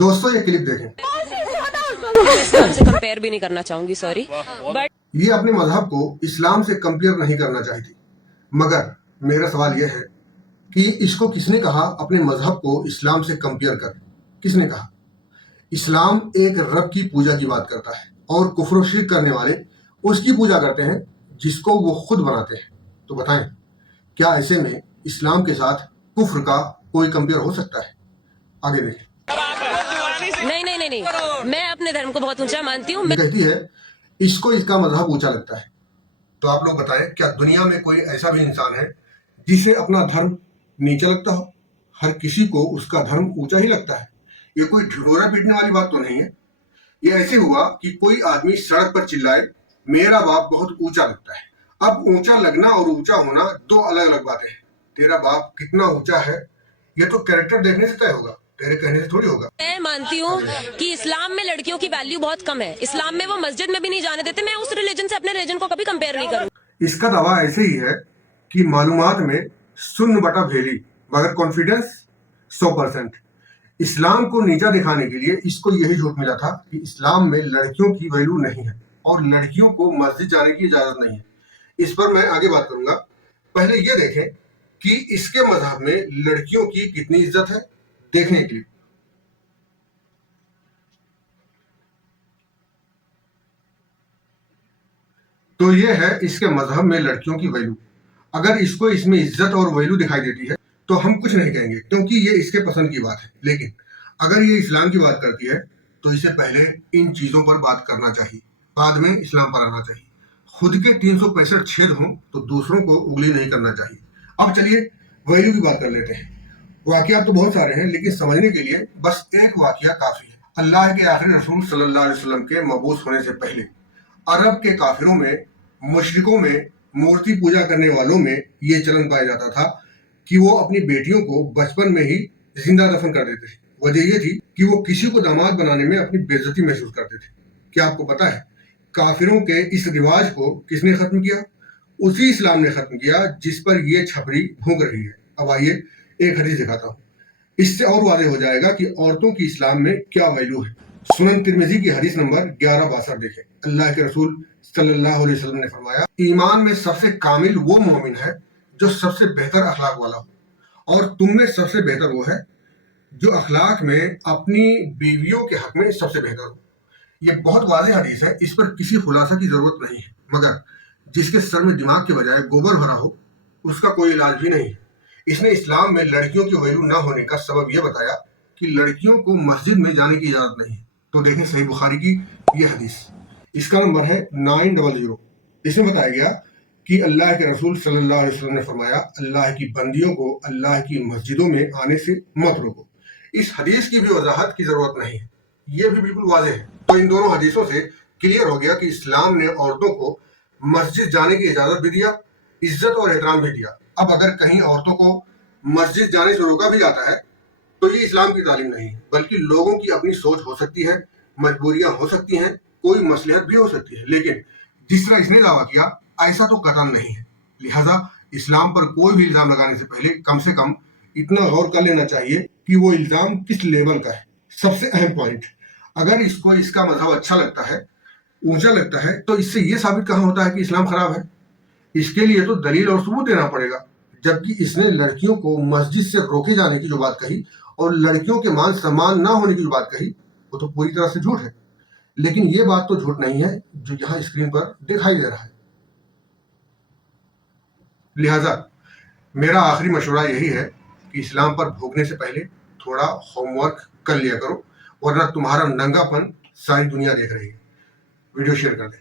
दोस्तों ये क्लिप देखें। इस्लाम से कंपेयर भी नहीं करना चाहूंगी, सॉरी, बट ये अपने मजहब को इस्लाम से कंपेयर नहीं करना चाहती, मगर मेरा सवाल यह है कि इसको किसने कहा अपने मजहब को इस्लाम से कंपेयर कर? किसने कहा? इस्लाम एक रब की पूजा की बात करता है और कुफ्र और शिर्क करने वाले उसकी पूजा करते हैं जिसको वो खुद बनाते हैं। तो बताएं, क्या ऐसे में इस्लाम के साथ कुफ्र का कोई कंपेयर हो सकता है? आगे देखें। नहीं, मैं अपने धर्म को बहुत ऊंचा मानती हूँ। कहती है इसको इसका मजहब ऊंचा लगता है। तो आप लोग बताएं, क्या दुनिया में कोई ऐसा भी इंसान है जिसे अपना धर्म नीचा लगता हो? हर किसी को उसका धर्म ऊंचा ही लगता है। ये कोई ढिढोरा पीटने वाली बात तो नहीं है। ये ऐसे हुआ कि कोई आदमी सड़क पर चिल्लाए, मेरा बाप बहुत ऊंचा लगता है। अब ऊंचा लगना और ऊंचा होना दो अलग अलग बातें हैं। तेरा बाप कितना ऊंचा है ये तो कैरेक्टर देखने से तय होगा, तेरे कहने से थोड़ी होगा। मैं मानती हूँ कि इस्लाम में लड़कियों की वैल्यू बहुत कम है। इस्लाम में वो मस्जिद में भी नहीं जाने देते। मैं उस रिलीजन से अपने रिलीजन को कभी कंपेयर नहीं करूँ। इसका दावा ऐसे ही है कि मालूमात में 0/भेली मगर कॉन्फिडेंस 100%। इस्लाम को नीचा दिखाने के लिए इसको यही झूठ मिला था कि इस्लाम में लड़कियों की वैल्यू नहीं है और लड़कियों को मस्जिद जाने की इजाजत नहीं है। इस पर मैं आगे बात करूंगा। पहले ये देखें कि इसके मजहब में लड़कियों की कितनी इज्जत है। देखें क्लिप। तो ये है इसके मजहब में लड़कियों की वैल्यू। अगर इसको इसमें इज्जत और वैल्यू दिखाई देती है तो हम कुछ नहीं कहेंगे, क्योंकि ये इसके पसंद की बात है। लेकिन अगर ये इस्लाम की बात करती है तो इसे पहले इन चीजों पर बात करना चाहिए, बाद में इस्लाम पर आना चाहिए। खुद के 365 छेद हों तो दूसरों को उंगली नहीं करना चाहिए। अब चलिए वैल्यू की बात कर लेते हैं। वाकया तो बहुत सारे हैं, लेकिन समझने के लिए बस एक वाकया काफी है। अल्लाह के आखिरी रसूल सल्लल्लाहु अलैहि वसल्लम के मबूस होने से पहले अरब के काफिरों में, मुशरिकों में, मूर्ति पूजा करने वालों में ये चलन पाया जाता था कि वो अपनी बेटियों को बचपन में ही जिंदा दफन कर देते थे। वजह ये थी कि वो किसी को दामाद बनाने में अपनी बेइज्जती महसूस करते थे। क्या आपको पता है काफिरों के इस रिवाज को किसने खत्म किया? उसी इस्लाम ने खत्म किया जिस पर ये छपरी भूंक रही है। अब आइए एक हदीस दिखाता हूँ, इससे और वाज़ेह हो जाएगा कि औरतों की इस्लाम में क्या वैल्यू है। सुनन तिरमिज़ी की हदीस नंबर 1162 देखें। अल्लाह के रसूल सल्लल्लाहु अलैहि वसल्लम ने फरमाया, ईमान में सबसे कामिल वो मोमिन है जो सबसे बेहतर अखलाक वाला हो, और तुम में सबसे बेहतर वो है जो अखलाक में अपनी बीवियों के हक में सबसे बेहतर हो। ये बहुत वाज़ेह हदीस है, इस पर किसी खुलासा की जरूरत नहीं है, मगर जिसके सर में दिमाग के बजाय गोबर भरा हो उसका कोई इलाज भी नहीं है। इसने इस्लाम में लड़कियों की वैल्यू न होने का सबब यह बताया कि लड़कियों को मस्जिद में जाने की इजाजत नहीं है। तो देखें सही बुखारी की ये हदीस, इसका नंबर है 900। इसमें बताया गया कि अल्लाह के रसूल सल्लल्लाहु अलैहि वसल्लम ने फरमाया, अल्लाह की बंदियों को अल्लाह की मस्जिदों में आने से मत रोको। इस हदीस की भी वजाहत की जरूरत नहीं है, ये भी बिल्कुल वाज़ेह है। तो इन दोनों हदीसों से क्लियर हो गया कि इस्लाम ने औरतों को मस्जिद जाने की इजाजत भी दिया, इज्जत और एहतराम भी दिया। अब अगर कहीं औरतों को मस्जिद जाने से रोका भी जाता है तो ये इस्लाम की तालीम नहीं है, बल्कि लोगों की अपनी सोच हो सकती है, मजबूरियां हो सकती हैं, कोई मसलहत भी हो सकती है। लेकिन जिस तरह इसने दावा किया ऐसा तो कतई नहीं है। लिहाजा इस्लाम पर कोई भी इल्जाम लगाने से पहले कम से कम इतना गौर कर लेना चाहिए कि वो इल्जाम किस लेवल का है। सबसे अहम पॉइंट, अगर इसको इसका मजहब अच्छा लगता है, ऊंचा लगता है, तो इससे ये साबित कहाँ होता है कि इस्लाम खराब है? इसके लिए तो दलील और सबूत देना पड़ेगा। जबकि इसने लड़कियों को मस्जिद से रोके जाने की जो बात कही और लड़कियों के मान सम्मान ना होने की जो बात कही, वो तो पूरी तरह से झूठ है। लेकिन ये बात तो झूठ नहीं है जो यहाँ स्क्रीन पर दिखाई दे रहा है। लिहाजा मेरा आखिरी मशवरा यही है कि इस्लाम पर भोगने से पहले थोड़ा होमवर्क कर लिया करो, वरना तुम्हारा नंगापन सारी दुनिया देख रही है। वीडियो शेयर कर दें।